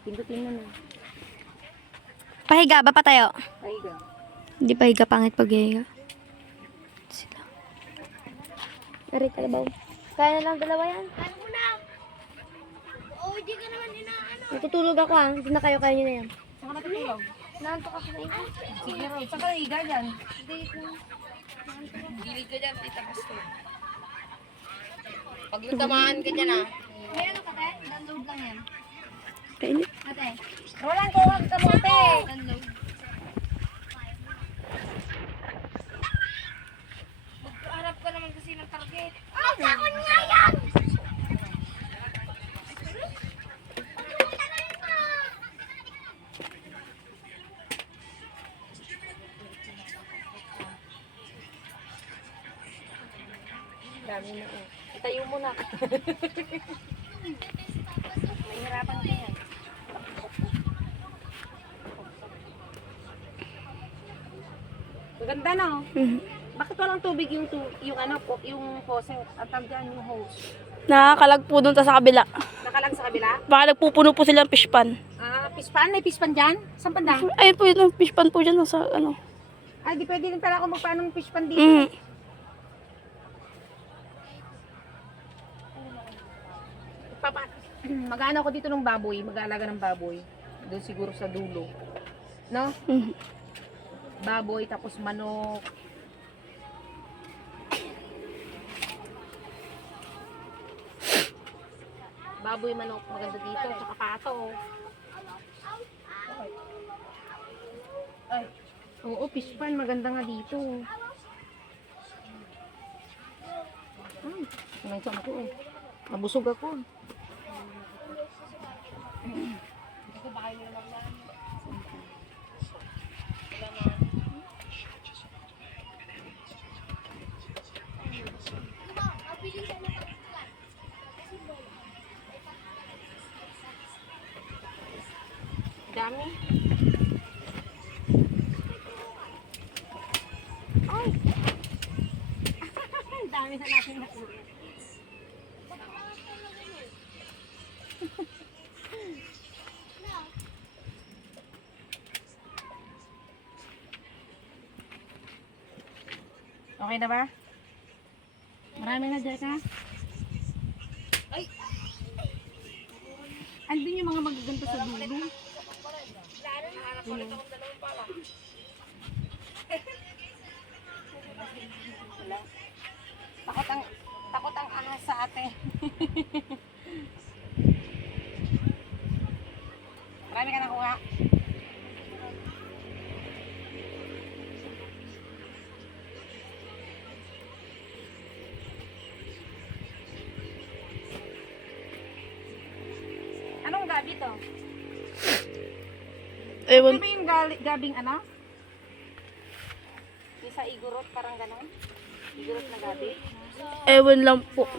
Pindutin mo na. Pahiga ba pa tayo? Pahiga. Hindi pahiga, pangit paghihiga. Sila. Aray, kalabaw. Kaya na lang dalawa yan. Kaya mo na. Oh, hindi ka naman inaano. Natutulog ako ah. Hindi na kayo, kaya nyo na yan. Saan ka natutulog? Naantok ako na ito. Sige, Rod. Saan ka nahiga dyan? Gilid ka dyan, tita Pasto. Pag natamaan ka dyan ah. May ano ka, te? Download lang yan. Kainit. Ate, Roland, huwag kamote! download. Magkaharap ka naman kasi ng target. Ah, sakon nga yan! Dami na oh. Itayo mo na. Mahirapan ka yan. Maganda no? Bakit walang tubig yung yung faucet? At tawag dyan yung hose. Nakakalagpo dun sa kabila. Nakalang sa kabila? Baka nagpupuno po silang fish pan. Ah, pispan? May pispan dyan? Saan panda? Ayun po yun, fish pan po dyan sa ano. Ay, di pwede rin pala ako magpaano ng pispan dito. Mm. Mag-ano ako dito ng baboy, mag-aalaga ng baboy. Doon siguro sa dulo. No? Mhm. Baboy, tapos manok. Baboy, manok, maganda dito. Tsaka pato. Ay. Oo, fish pan, maganda nga dito. Ay, nandiyan ako eh. Nabusog ako. Dami. Ay! Dami na natin nakuha. Okay na ba? Marami na, Jessa? Ay! Andun yung mga magaganto sa dulo. Takot ang ahas sa ate. Marami ka nakuha. Anong gabi to? Ewan. Ano ba yung gabing ano? Yung sa igurot, parang gano'n? Igurot na gabi? Ewan lang po.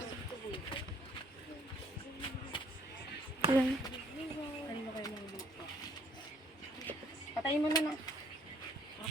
Ayan. Patayin mo na na.